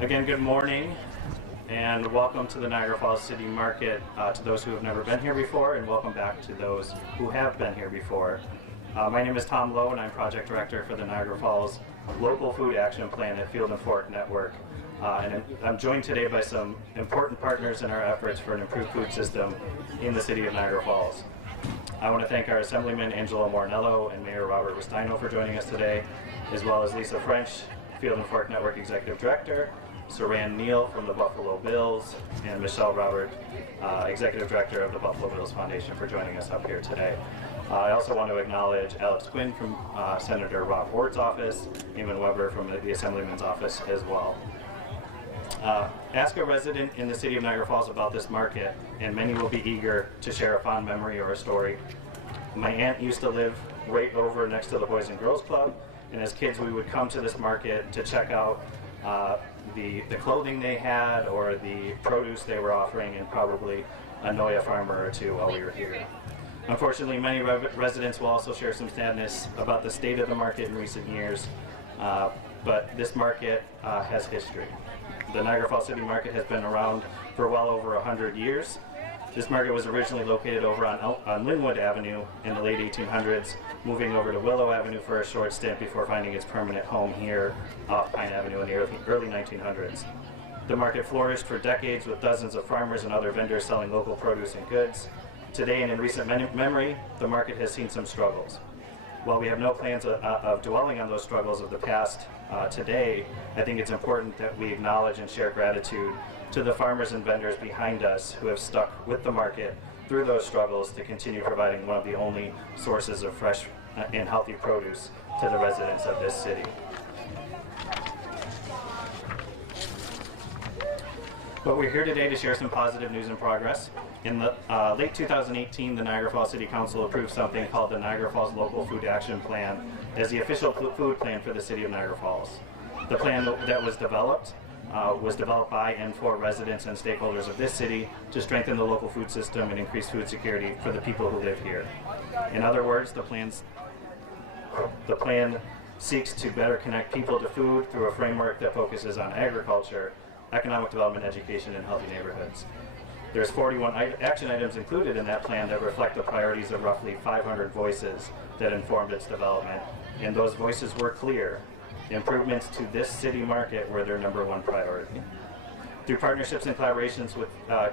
Again, good morning and welcome to the Niagara Falls City Market to those who have never been here before, and welcome back to those who have been here before. My name is Tom Lowe and I'm Project Director for the Niagara Falls Local Food Action Plan at Field and Fork Network. And I'm joined today by some important partners in our efforts for an improved food system in the city of Niagara Falls. I want to thank our Assemblyman Angelo Morinello and Mayor Robert Rustino for joining us today, as well as Lisa French, Field and Fork Network Executive Director, Saran Neal from the Buffalo Bills, and Michelle Robert, Executive Director of the Buffalo Bills Foundation, for joining us up here today. I also want to acknowledge Alex Quinn from Senator Rob Ward's office, Eamon Weber from the Assemblyman's office as well. Ask a resident in the city of Niagara Falls about this market, and many will be eager to share a fond memory or a story. My aunt used to live right over next to the Boys and Girls Club, and as kids we would come to this market to check out the clothing they had or the produce they were offering, and probably annoy a farmer or two while we were here. Unfortunately, many residents will also share some sadness about the state of the market in recent years, but this market has history. The Niagara Falls City Market has been around for well over 100 years. This market was originally located over on Linwood Avenue in the late 1800s, moving over to Willow Avenue for a short stint before finding its permanent home here off Pine Avenue in the early 1900s. The market flourished for decades with dozens of farmers and other vendors selling local produce and goods. Today and in recent memory, the market has seen some struggles. While we have no plans of dwelling on those struggles of the past today, I think it's important that we acknowledge and share gratitude to the farmers and vendors behind us who have stuck with the market through those struggles to continue providing one of the only sources of fresh and healthy produce to the residents of this city. But we're here today to share some positive news and progress. In the late 2018, the Niagara Falls City Council approved something called the Niagara Falls Local Food Action Plan as the official food plan for the city of Niagara Falls. The plan that was developed by and for residents and stakeholders of this city to strengthen the local food system and increase food security for the people who live here. In other words, the plan seeks to better connect people to food through a framework that focuses on agriculture, economic development, education, and healthy neighborhoods. There's 41 action items included in that plan that reflect the priorities of roughly 500 voices that informed its development, and those voices were clear. Improvements to this city market were their #1 priority. Through partnerships and collaborations with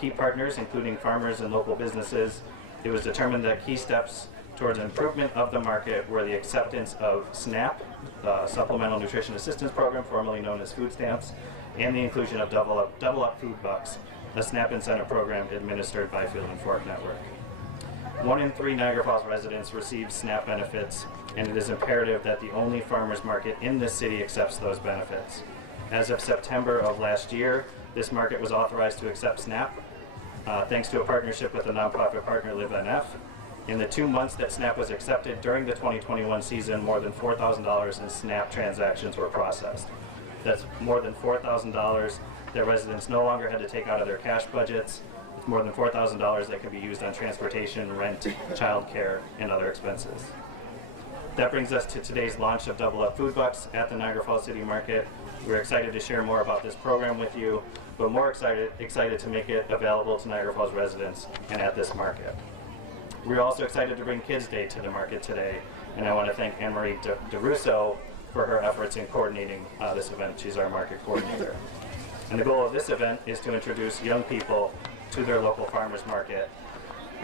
key partners, including farmers and local businesses, it was determined that key steps towards improvement of the market were the acceptance of SNAP, the Supplemental Nutrition Assistance Program, formerly known as food stamps, and the inclusion of Double Up Food Bucks, a SNAP incentive program administered by Field and Fork Network. 1 in 3 Niagara Falls residents receive SNAP benefits, and it is imperative that the only farmers market in this city accepts those benefits. As of September of last year, this market was authorized to accept SNAP, thanks to a partnership with a nonprofit partner, LiveNF. In the 2 months that SNAP was accepted during the 2021 season, more than $4,000 in SNAP transactions were processed. That's more than $4,000 that residents no longer had to take out of their cash budgets. It's more than $4,000 that can be used on transportation, rent, childcare, and other expenses. That brings us to today's launch of Double Up Food Bucks at the Niagara Falls City Market. We're excited to share more about this program with you, but more excited to make it available to Niagara Falls residents and at this market. We're also excited to bring Kids Day to the market today, and I want to thank Anne-Marie DeRusso for her efforts in coordinating this event. She's our market coordinator. And the goal of this event is to introduce young people to their local farmers market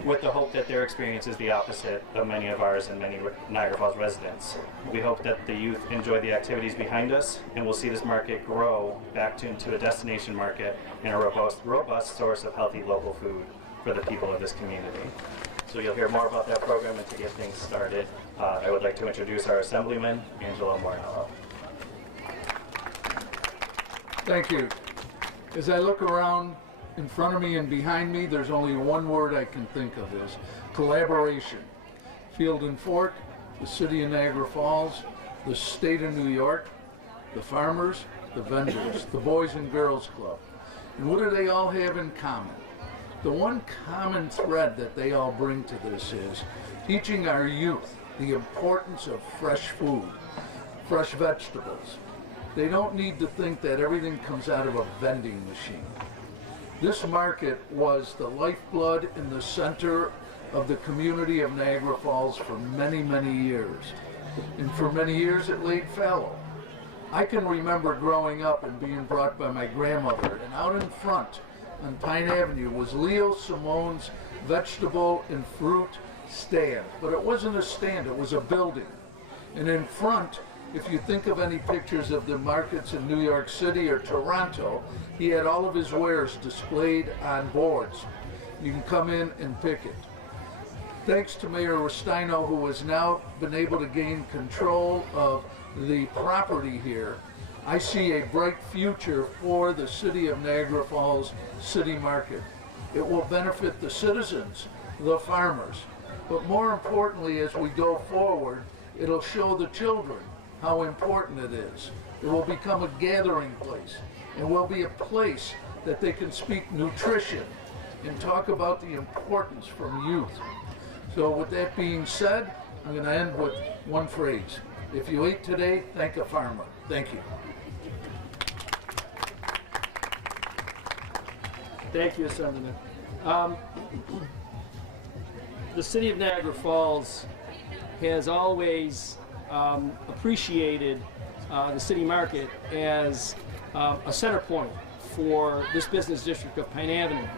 with the hope that their experience is the opposite of many of ours and many Niagara Falls residents. We hope that the youth enjoy the activities behind us, and we'll see this market grow back into a destination market and a robust source of healthy local food for the people of this community. So you'll hear more about that program, and to get things started, I would like to introduce our Assemblyman, Angelo Morinello. Thank you. As I look around in front of me and behind me, there's only one word I can think of: is collaboration. Field and Fork, the City of Niagara Falls, the State of New York, the farmers, the vendors, the Boys and Girls Club. And what do they all have in common? The one common thread that they all bring to this is teaching our youth the importance of fresh food, fresh vegetables, They don't need to think that everything comes out of a vending machine. This market was the lifeblood in the center of the community of Niagara Falls for many, many years. And for many years it laid fallow. I can remember growing up and being brought by my grandmother, and out in front on Pine Avenue was Leo Simone's vegetable and fruit stand. But it wasn't a stand, it was a building. And in front, if you think of any pictures of the markets in New York City or Toronto, he had all of his wares displayed on boards. You can come in and pick it. Thanks to Mayor Rustino, who has now been able to gain control of the property here, I see a bright future for the City of Niagara Falls City Market. It will benefit the citizens, the farmers, but more importantly, as we go forward, it'll show the children how important it is. It will become a gathering place. It will be a place that they can speak nutrition and talk about the importance from youth. So with that being said, I'm going to end with one phrase. If you eat today, thank a farmer. Thank you. Thank you, Assemblyman. The City of Niagara Falls has always appreciated the city market as a center point for this business district of Pine Avenue.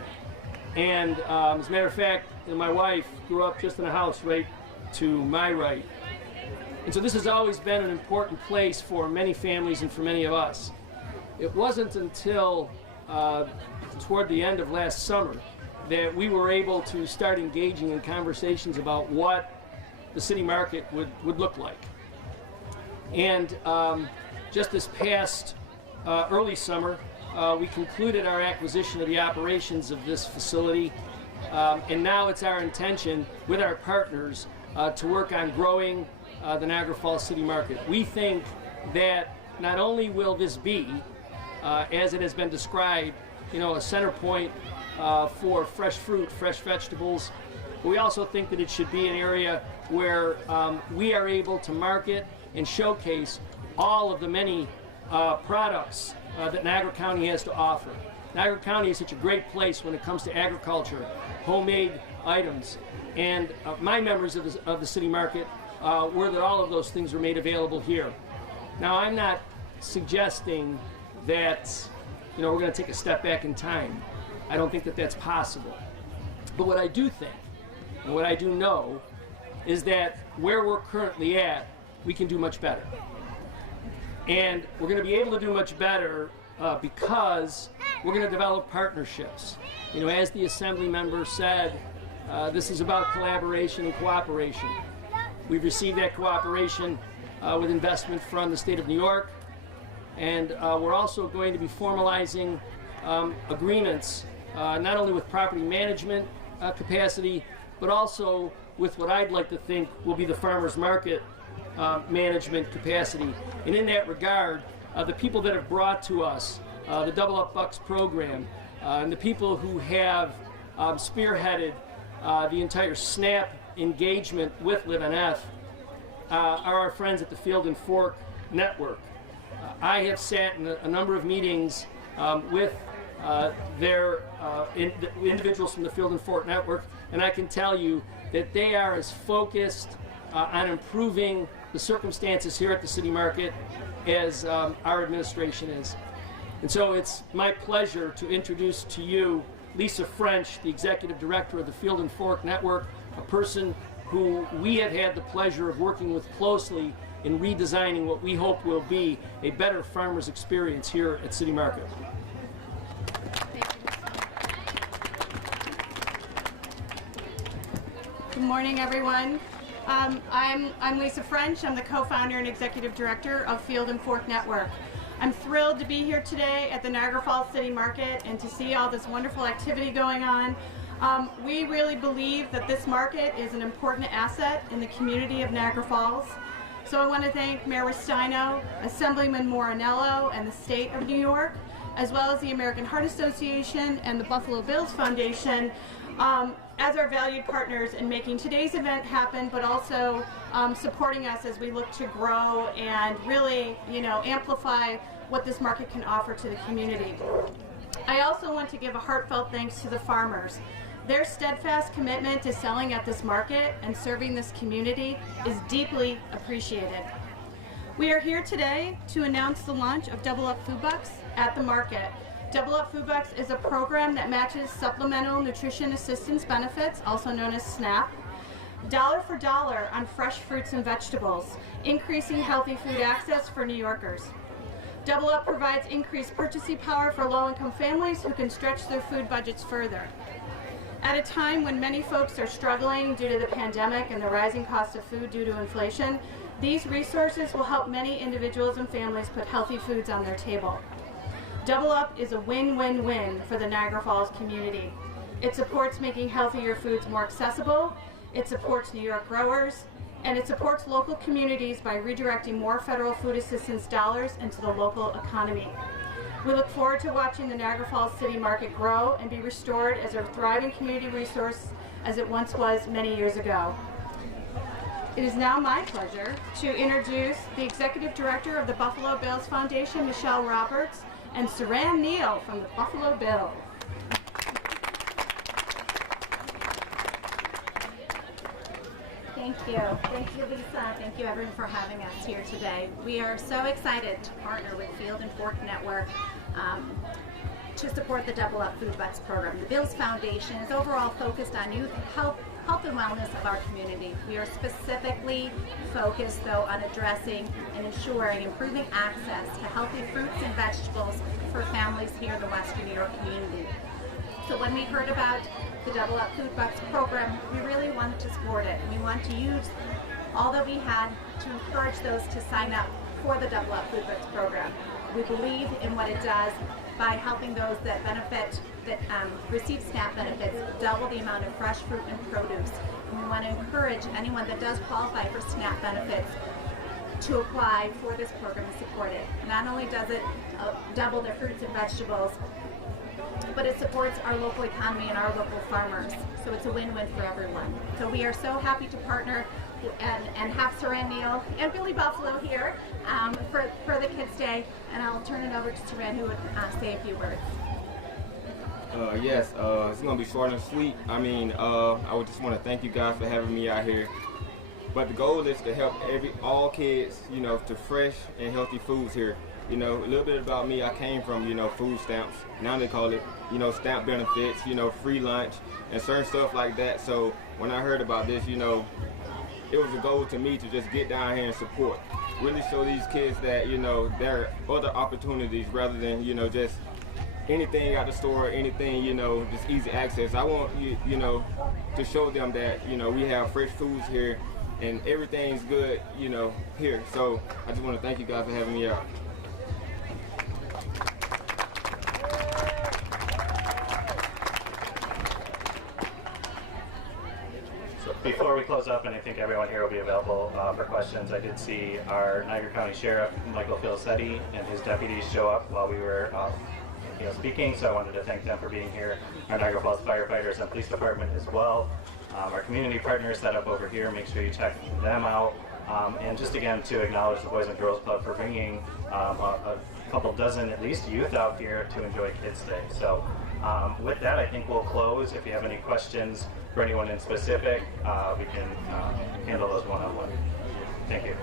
And as a matter of fact, my wife grew up just in a house right to my right. And so this has always been an important place for many families and for many of us. It wasn't until toward the end of last summer that we were able to start engaging in conversations about what the city market would look like. And just this past early summer, we concluded our acquisition of the operations of this facility, and now it's our intention with our partners to work on growing the Niagara Falls City Market. We think that not only will this be, as it has been described, a center point for fresh fruit, fresh vegetables, but we also think that it should be an area where we are able to market and showcase all of the many products that Niagara County has to offer. Niagara County is such a great place when it comes to agriculture, homemade items, and my memories of the city market were that all of those things were made available here. Now, I'm not suggesting that we're going to take a step back in time. I don't think that that's possible. But what I do think, and what I do know, is that where we're currently at, we can do much better. And we're going to be able to do much better because we're going to develop partnerships. As the Assembly member said, this is about collaboration and cooperation. We've received that cooperation with investment from the state of New York, and we're also going to be formalizing agreements not only with property management capacity, but also with what I'd like to think will be the farmers market management capacity. And in that regard, the people that have brought to us the Double Up Bucks program, and the people who have spearheaded the entire SNAP engagement with Live NF are our friends at the Field and Fork Network. I have sat in a number of meetings with the individuals from the Field and Fork Network, and I can tell you that they are as focused on improving the circumstances here at the city market as our administration is. And so it's my pleasure to introduce to you Lisa French, the Executive Director of the Field and Fork Network, a person who we have had the pleasure of working with closely in redesigning what we hope will be a better farmer's experience here at City Market. Good morning, everyone. I'm Lisa French. I'm the co-founder and executive director of Field and Fork Network. I'm thrilled to be here today at the Niagara Falls City Market and to see all this wonderful activity going on. We really believe that this market is an important asset in the community of Niagara Falls. So I want to thank Mayor Rustino, Assemblyman Morinello, and the state of New York, as well as the American Heart Association and the Buffalo Bills Foundation, as our valued partners in making today's event happen, but also supporting us as we look to grow and really, amplify what this market can offer to the community. I also want to give a heartfelt thanks to the farmers. Their steadfast commitment to selling at this market and serving this community is deeply appreciated. We are here today to announce the launch of Double Up Food Bucks at the market. Double Up Food Bucks is a program that matches Supplemental Nutrition Assistance Benefits, also known as SNAP, dollar for dollar on fresh fruits and vegetables, increasing healthy food access for New Yorkers. Double Up provides increased purchasing power for low-income families who can stretch their food budgets further. At a time when many folks are struggling due to the pandemic and the rising cost of food due to inflation, these resources will help many individuals and families put healthy foods on their table. Double Up is a win-win-win for the Niagara Falls community. It supports making healthier foods more accessible, it supports New York growers, and it supports local communities by redirecting more federal food assistance dollars into the local economy. We look forward to watching the Niagara Falls City Market grow and be restored as a thriving community resource as it once was many years ago. It is now my pleasure to introduce the Executive Director of the Buffalo Bills Foundation, Michelle Roberts, and Saran Neal from the Buffalo Bills. Thank you. Thank you, Lisa. Thank you, everyone, for having us here today. We are so excited to partner with Field and Fork Network to support the Double Up Food Bucks program. The Bills Foundation is overall focused on youth health and wellness of our community. We are specifically focused, though, on addressing and ensuring improving access to healthy fruits and vegetables for families here in the Western New York community. So when we heard about the Double Up Food Bucks program, we really wanted to support it. We want to use all that we had to encourage those to sign up for the Double Up Food Bucks program. We believe in what it does by helping those that benefit, that receive SNAP benefits, double the amount of fresh fruit and produce. And we want to encourage anyone that does qualify for SNAP benefits to apply for this program and support it. Not only does it double their fruits and vegetables, but it supports our local economy and our local farmers. So it's a win-win for everyone. So we are so happy to partner and have Saran Neal and Billy Buffalo here for the Kids Day. And I'll turn it over to Saran, who would say a few words. Yes, it's going to be short and sweet. I mean, I would just want to thank you guys for having me out here. But the goal is to help all kids, to fresh and healthy foods here. A little bit about me, I came from, food stamps. Now they call it, stamp benefits, free lunch and certain stuff like that. So when I heard about this, it was a goal to me to just get down here and support. Really show these kids that, there are other opportunities rather than, just anything out the store, anything, just easy access. I want you know, to show them that, we have fresh foods here and everything's good, here. So I just want to thank you guys for having me out. Before we close up, and I think everyone here will be available for questions, I did see our Niagara County Sheriff, Michael Filicetti, and his deputies show up while we were speaking, so I wanted to thank them for being here. Our Niagara Falls firefighters and police department as well. Our community partners set up over here, make sure you check them out. And just again to acknowledge the Boys and Girls Club for bringing a couple dozen at least youth out here to enjoy Kids Day. So with that, I think we'll close. If you have any questions for anyone in specific, we can handle those one-on-one. Thank you.